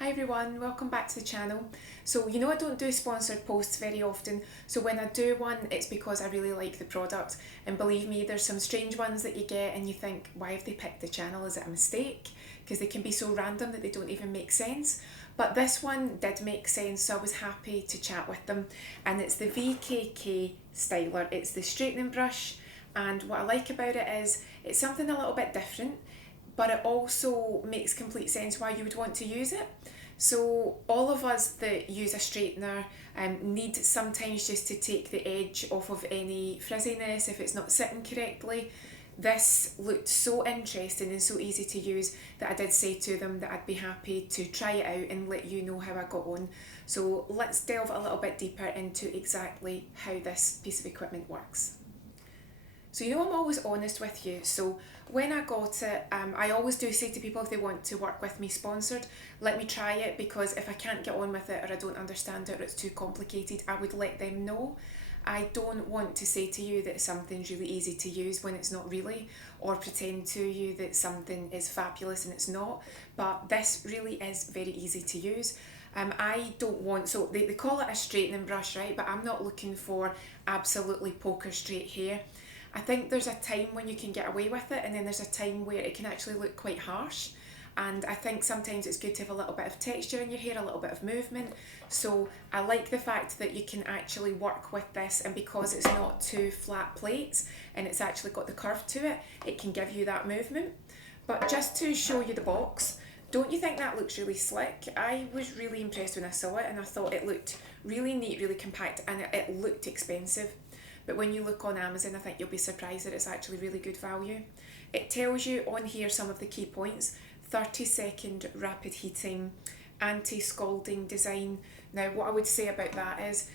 Hi everyone, welcome back to the channel. So you know I don't do sponsored posts very often, so when I do one it's because I really like the product, and believe me, there's some strange ones that you get and you think, why have they picked the channel? Is it a mistake? Because they can be so random that they don't even make sense. But this one did make sense, so I was happy to chat with them. And it's the VKK styler. It's the straightening brush, and what I like about it is it's something a little bit different, but it also makes complete sense why you would want to use it. So all of us that use a straightener need sometimes just to take the edge off of any frizziness if it's not sitting correctly. This looked so interesting and so easy to use that I did say to them that I'd be happy to try it out and let you know how I got on. So let's delve a little bit deeper into exactly how this piece of equipment works. So you know I'm always honest with you, so when I got it, I always do say to people if they want to work with me sponsored, let me try it, because if I can't get on with it or I don't understand it or it's too complicated, I would let them know. I don't want to say to you that something's really easy to use when it's not really, or pretend to you that something is fabulous and it's not, but this really is very easy to use. I don't want, so they call it a straightening brush, right, but I'm not looking for absolutely poker straight hair. I think there's a time when you can get away with it, and then there's a time where it can actually look quite harsh. And I think sometimes it's good to have a little bit of texture in your hair, a little bit of movement. So I like the fact that you can actually work with this, and because it's not two flat plates and it's actually got the curve to it, it can give you that movement. But just to show you the box, don't you think that looks really slick? I was really impressed when I saw it, and I thought it looked really neat, really compact, and it looked expensive. But when you look on Amazon, I think you'll be surprised that it's actually really good value. It tells you on here some of the key points: 30-second rapid heating, anti-scalding design. Now what I would say about that is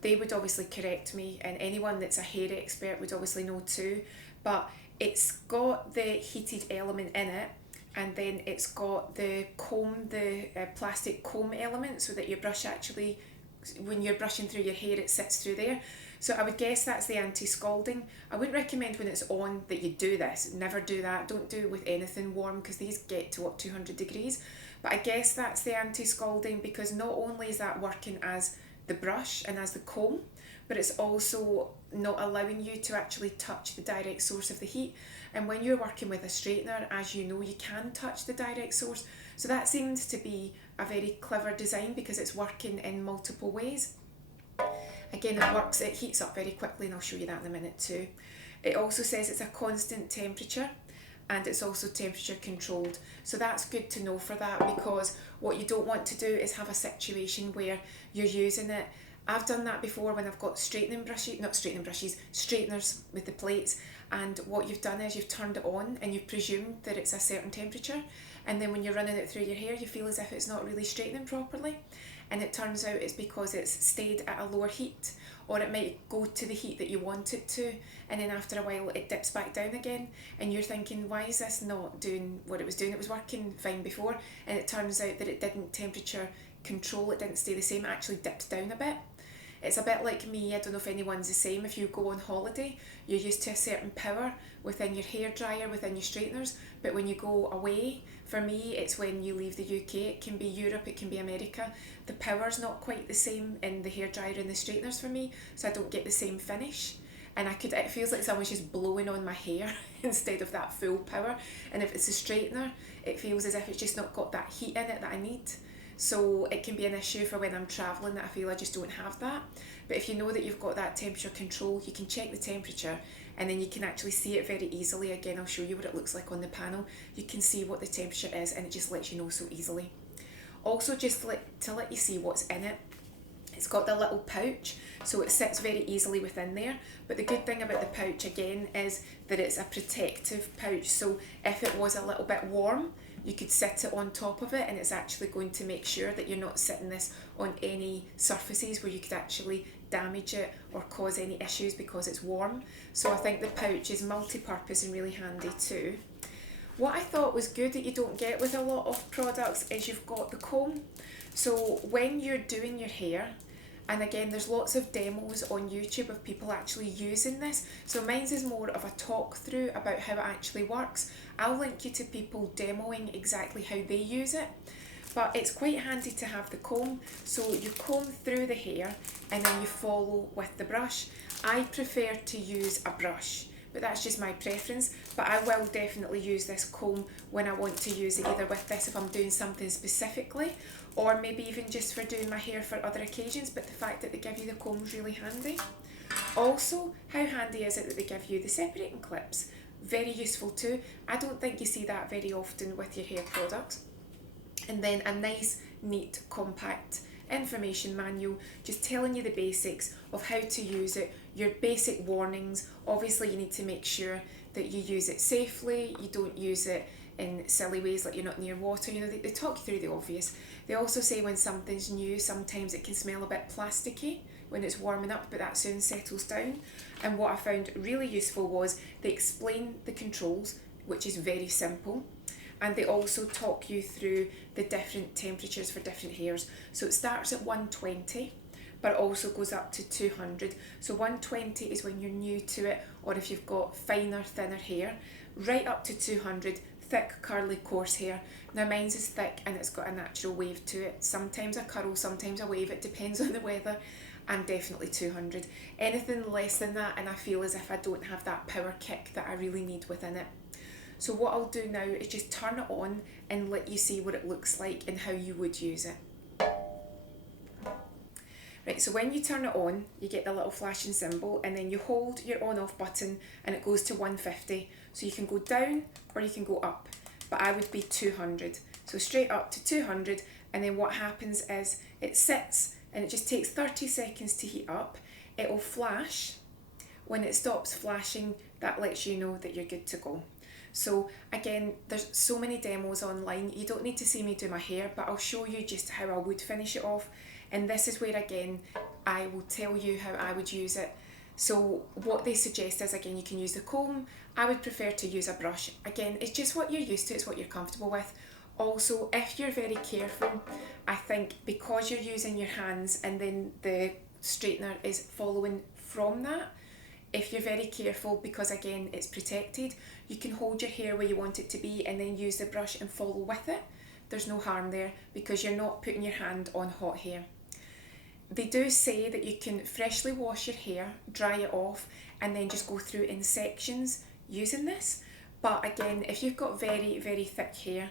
they would obviously correct me, and anyone that's a hair expert would obviously know too, but it's got the heated element in it, and then it's got the comb, the plastic comb element, so that your brush actually, when you're brushing through your hair, it sits through there. So I would guess that's the anti-scalding. I wouldn't recommend when it's on that you do this. Never do that. Don't do it with anything warm, because these get to what, 200 degrees. But I guess that's the anti-scalding, because not only is that working as the brush and as the comb, but it's also not allowing you to actually touch the direct source of the heat. And when you're working with a straightener, as you know, you can touch the direct source. So that seems to be a very clever design, because it's working in multiple ways. Again, it heats up very quickly, and I'll show you that in a minute too. It also says it's a constant temperature, and it's also temperature controlled. So that's good to know for that, because what you don't want to do is have a situation where you're using it. I've done that before when I've got straighteners with the plates, and what you've done is you've turned it on and you've presumed that it's a certain temperature, and then when you're running it through your hair you feel as if it's not really straightening properly, and it turns out it's because it's stayed at a lower heat, or it might go to the heat that you want it to, and then after a while it dips back down again, and you're thinking, why is this not doing what it was doing? It was working fine before. And it turns out that it didn't temperature control, it didn't stay the same, it actually dipped down a bit. It's a bit like me, I don't know if anyone's the same. If you go on holiday, you're used to a certain power within your hairdryer, within your straighteners, but when you go away, for me it's when you leave the UK, it can be Europe, it can be America, the power's not quite the same in the hairdryer and the straighteners for me, so I don't get the same finish. And it feels like someone's just blowing on my hair instead of that full power. And if it's a straightener, it feels as if it's just not got that heat in it that I need. So it can be an issue for when I'm travelling, that I feel I just don't have that. But if you know that you've got that temperature control, you can check the temperature, and then you can actually see it very easily. Again, I'll show you what it looks like on the panel. You can see what the temperature is, and it just lets you know so easily. Also, just to let you see what's in it, it's got the little pouch, so it sits very easily within there. But the good thing about the pouch, again, is that it's a protective pouch, so if it was a little bit warm, you could sit it on top of it, and it's actually going to make sure that you're not sitting this on any surfaces where you could actually damage it or cause any issues because it's warm. So I think the pouch is multi-purpose and really handy too. What I thought was good that you don't get with a lot of products is you've got the comb. So when you're doing your hair, and again, there's lots of demos on YouTube of people actually using this. So mine's is more of a talk through about how it actually works. I'll link you to people demoing exactly how they use it. But it's quite handy to have the comb, so you comb through the hair and then you follow with the brush. I prefer to use a brush, but that's just my preference. But I will definitely use this comb when I want to use it, either with this if I'm doing something specifically, or maybe even just for doing my hair for other occasions. But the fact that they give you the comb is really handy. Also, how handy is it that they give you the separating clips? Very useful too. I don't think you see that very often with your hair products. And then a nice, neat, compact information manual just telling you the basics of how to use it, your basic warnings. Obviously you need to make sure that you use it safely, you don't use it in silly ways like you're not near water. You know, they talk you through the obvious. They also say when something's new, sometimes it can smell a bit plasticky when it's warming up, but that soon settles down. And what I found really useful was they explain the controls, which is very simple. And they also talk you through the different temperatures for different hairs. So it starts at 120, but it also goes up to 200. So 120 is when you're new to it, or if you've got finer, thinner hair, right up to 200, thick, curly, coarse hair. Now mine's is thick and it's got a natural wave to it. Sometimes a curl, sometimes a wave, it depends on the weather. And definitely 200. Anything less than that and I feel as if I don't have that power kick that I really need within it. So what I'll do now is just turn it on and let you see what it looks like and how you would use it. Right, so when you turn it on, you get the little flashing symbol and then you hold your on off button and it goes to 150. So you can go down or you can go up, but I would be 200. So straight up to 200, and then what happens is it sits and it just takes 30 seconds to heat up. It will flash. When it stops flashing, that lets you know that you're good to go. So again, there's so many demos online. You don't need to see me do my hair, but I'll show you just how I would finish it off. And this is where, again, I will tell you how I would use it. So what they suggest is, again, you can use the comb. I would prefer to use a brush. Again, it's just what you're used to, it's what you're comfortable with. Also, if you're very careful, I think because you're using your hands and then the straightener is following from that, if you're very careful, because again it's protected, you can hold your hair where you want it to be and then use the brush and follow with it. There's no harm there because you're not putting your hand on hot hair. They do say that you can freshly wash your hair, dry it off, and then just go through in sections using this. But again, if you've got very, very thick hair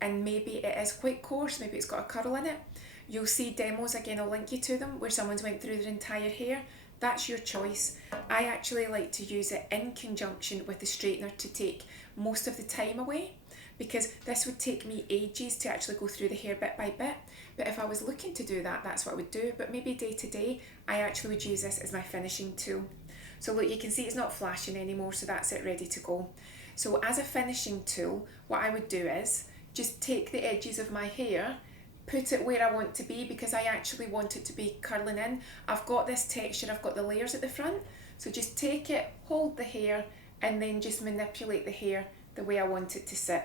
and maybe it is quite coarse, maybe it's got a curl in it, you'll see demos, again I'll link you to them, where someone's went through their entire hair. That's your choice. I actually like to use it in conjunction with the straightener to take most of the time away, because this would take me ages to actually go through the hair bit by bit. But if I was looking to do that, that's what I would do. But maybe day to day, I actually would use this as my finishing tool. So look, you can see it's not flashing anymore, so that's it ready to go. So as a finishing tool, what I would do is just take the edges of my hair, put it where I want to be, because I actually want it to be curling in. I've got this texture, I've got the layers at the front, so just take it, hold the hair, and then just manipulate the hair the way I want it to sit,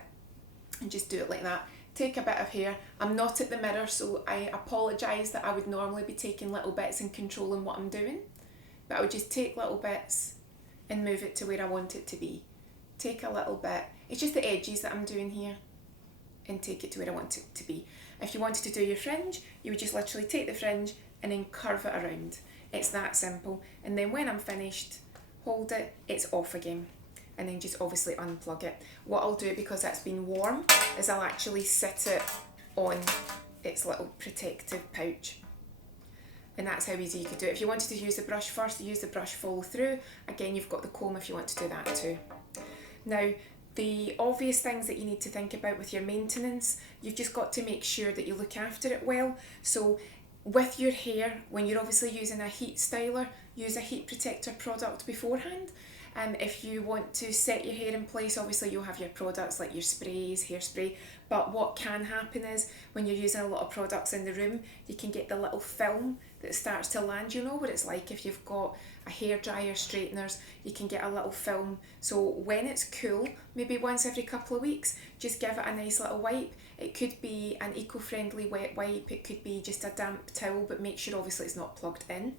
and just do it like that. Take a bit of hair. I'm not at the mirror, so I apologise that I would normally be taking little bits and controlling what I'm doing, but I would just take little bits and move it to where I want it to be. Take a little bit, it's just the edges that I'm doing here, and take it to where I want it to be. If you wanted to do your fringe, you would just literally take the fringe and then curve it around. It's that simple. And then when I'm finished, hold it, it's off again. And then just obviously unplug it. What I'll do, because that's been warm, is I'll actually sit it on its little protective pouch. And that's how easy you could do it. If you wanted to use the brush first, use the brush follow through. Again, you've got the comb if you want to do that too. Now, the obvious things that you need to think about with your maintenance, you've just got to make sure that you look after it well. So with your hair, when you're obviously using a heat styler, use a heat protector product beforehand. And if you want to set your hair in place, obviously you'll have your products like your sprays, hairspray. But what can happen is when you're using a lot of products in the room, you can get the little film that starts to land. You know what it's like if you've got a hairdryer, straighteners, you can get a little film. So when it's cool, maybe once every couple of weeks, just give it a nice little wipe. It could be an eco-friendly wet wipe, it could be just a damp towel, but make sure obviously it's not plugged in.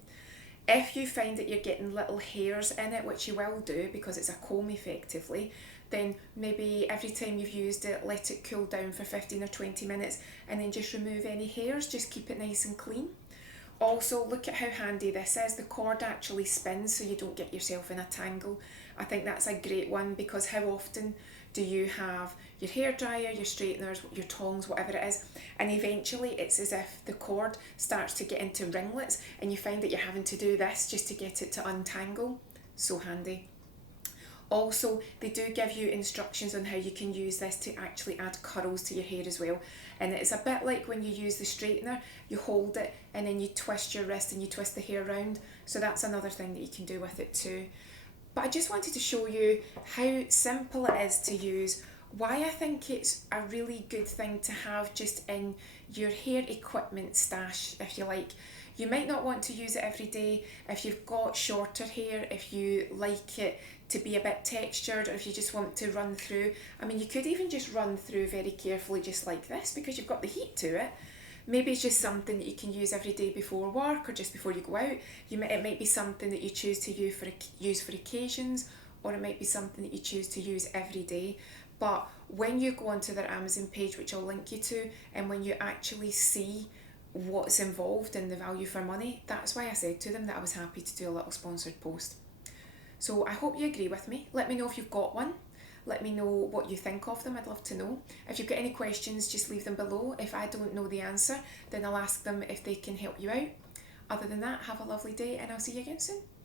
If you find that you're getting little hairs in it, which you will do because it's a comb effectively, then maybe every time you've used it, let it cool down for 15 or 20 minutes and then just remove any hairs, just keep it nice and clean. Also, look at how handy this is. The cord actually spins so you don't get yourself in a tangle. I think that's a great one, because how often do you have your hairdryer, your straighteners, your tongs, whatever it is, and eventually it's as if the cord starts to get into ringlets and you find that you're having to do this just to get it to untangle. So handy. Also, they do give you instructions on how you can use this to actually add curls to your hair as well. And it's a bit like when you use the straightener, you hold it and then you twist your wrist and you twist the hair around. So that's another thing that you can do with it too. But I just wanted to show you how simple it is to use, why I think it's a really good thing to have just in your hair equipment stash, if you like. You might not want to use it every day if you've got shorter hair, if you like it to be a bit textured, or if you just want to run through. I mean, you could even just run through very carefully just like this, because you've got the heat to it. Maybe it's just something that you can use every day before work or just before you go out. It might be something that you choose to use for occasions, or it might be something that you choose to use every day. But when you go onto their Amazon page, which I'll link you to, and when you actually see what's involved in the value for money, that's why I said to them that I was happy to do a little sponsored post. So I hope you agree with me. Let me know if you've got one. Let me know what you think of them. I'd love to know. If you've got any questions, just leave them below. If I don't know the answer, then I'll ask them if they can help you out. Other than that, have a lovely day and I'll see you again soon.